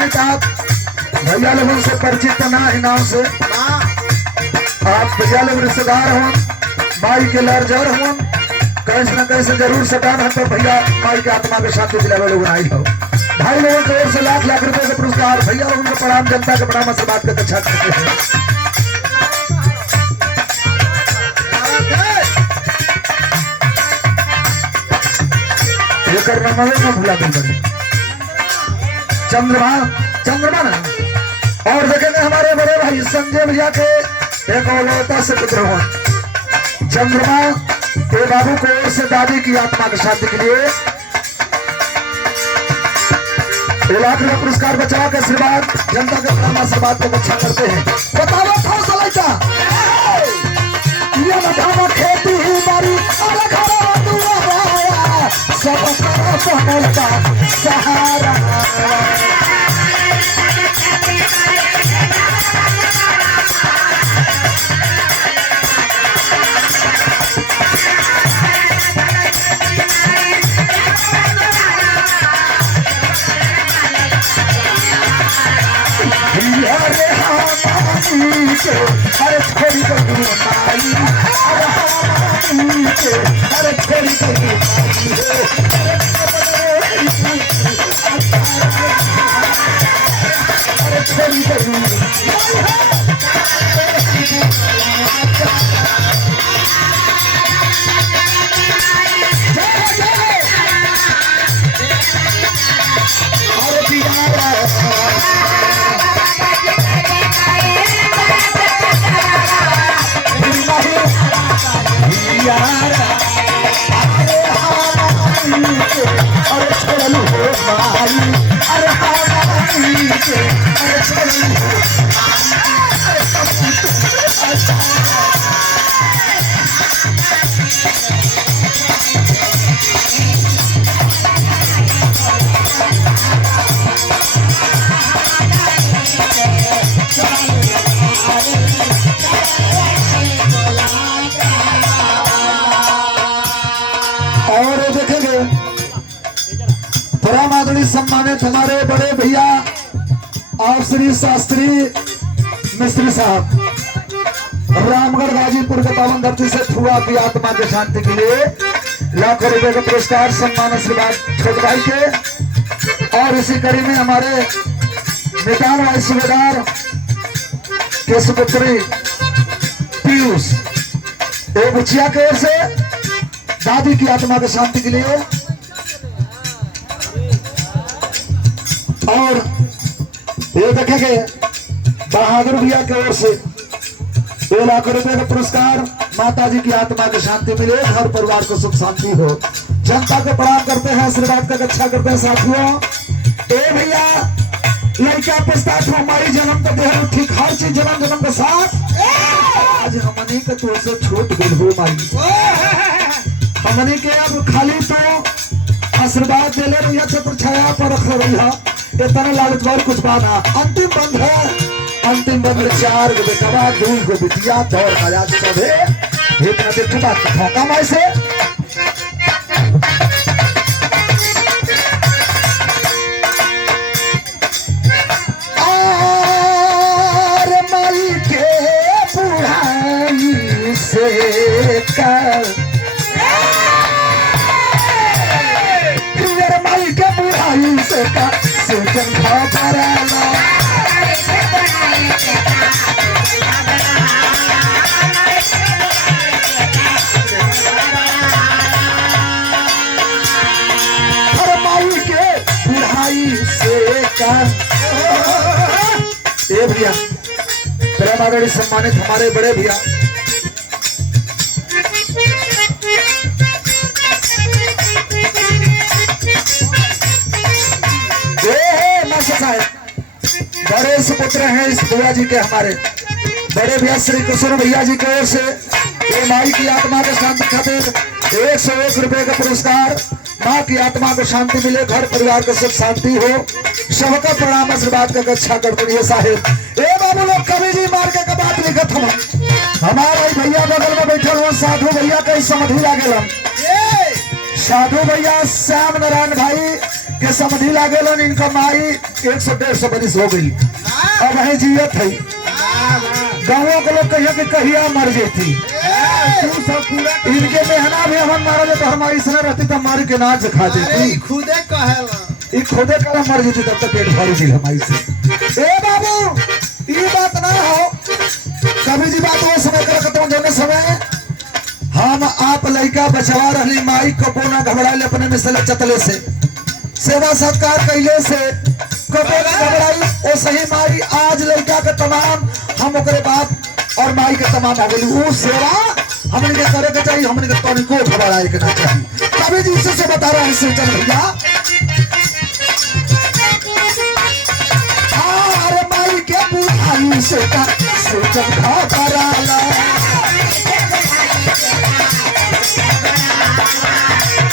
सम्मानित आप भैया लोगों से परिचित ना है नाम से आप भैया लोग रिश्तेदार हो माई के लर्जर हो कैसे न कैसे जरूर सटान है तो भैया माई के आत्मा के साथ दिला लोग आई हो भाई लोगों की ओर से लाख लाख रुपए का पुरस्कार भैया लोगों को प्रणाम जनता के प्रणाम से बात करके अच्छा करते हैं। ये करना में भूला कर चंद्रमा चंद्रमा ना और देखेंगे हमारे बड़े भाई संजय भैया के एक औलौता से पुत्र हो चंद्रमा के बाबू को ओर से दादी की आत्मा के शांति के लिए 1 लाख रुपया पुरस्कार बचा के आशीर्वाद जनता के प्रणाम आशीर्वाद को अच्छा करते हैं। बताओ कौन सा लड़का ये बताओ खेती ही बारी अरे खड़ा दुआ सब का सहारा अरे छोड़ी को माई अरे छोड़ी को अरे छोड़ी को सम्मानित हमारे बड़े भैया आप श्री शास्त्री मिस्त्री साहब रामगढ़ गाजीपुर के पावन धरती से फुआ की आत्मा के शांति के लिए लाखों रुपए का पुरस्कार सम्मान आशीर्वाद छोटे भाई के और इसी कड़ी में हमारे निटान वाले सूबेदार के सुपुत्री पीयूष बुचिया की ओर से दादी की आत्मा के शांति के लिए और ये देखेंगे बहादुर भैया की ओर से 2 लाख रुपए का पुरस्कार माता जी की आत्मा की शांति मिले हर परिवार को सुख शांति हो जनता को प्रणाम करते हैं आशीर्वाद का अच्छा करते हैं साथियों। ए भैया लड़का पुछता था हमारी जन्म तो देह ठीक हर चीज जन्म जन्म के साथ आज हमनी के तो से छोट गुल हो माई हमनी के अब खाली तो आशीर्वाद दे ले भैया छत्र छाया पर रख रही इतना लालच बार कुछ बाना अंतिम बंद है अंतिम बंद 4 गो बेटवा 2 गो बिटिया दौड़ आया सभे इतना देर के बाद धोखा माई से और माई के बुढ़ाई से कर माई के बुढ़ाई से कर भैया प्रेमागढ़ी सम्मानित हमारे बड़े भैया बड़े सुपुत्र हैं इस बुआ जी के हमारे बड़े भैया श्री कृष्ण भैया जी की ओर से माई की आत्मा को शांति खातिर 101 रुपए का पुरस्कार माँ की आत्मा को शांति मिले घर परिवार को सुख शांति हो सबका प्रणाम आशीर्वाद का अच्छा करते रहिए साहेब। ए बाबू लोग कभी जी मार के बात लिखत हम हमारा भैया बगल में बैठल हो साधु भैया कहीं समझी लागल साधु भैया श्याम नारायण भाई के समझी लागेलन इनका माई 100-150 बरिस हो गई, अब है जियत है। गाँवों के लोग कहिए कि कहिया मर जाती, इनके मेहना भी हम मारा जाए तो हम ऐसा रहती तो मारी के नाच खा देती, खुदे कहेला खुदे कला मर जाती तब तक पेट भर गई हमारी से। ए बाबू ये बात ना हो, कभी जी बात वो समय कर जने समय हम आप लड़का बचवा रही माई कबो ना घबराए अपने में से चतले से सेवा सत्कार कैले से कबो ना घबराई ओ सही माई आज लड़का के तमाम हम ओकरे बाप और माई के तमाम हो गई वो सेवा हमने के करे के चाहिए, हमने के तनिको घबराए के ना चाहिए। कभी जी से बता रहा है सिंचन भैया अरे माई के बुढ़ाई से का सिंचन घबराला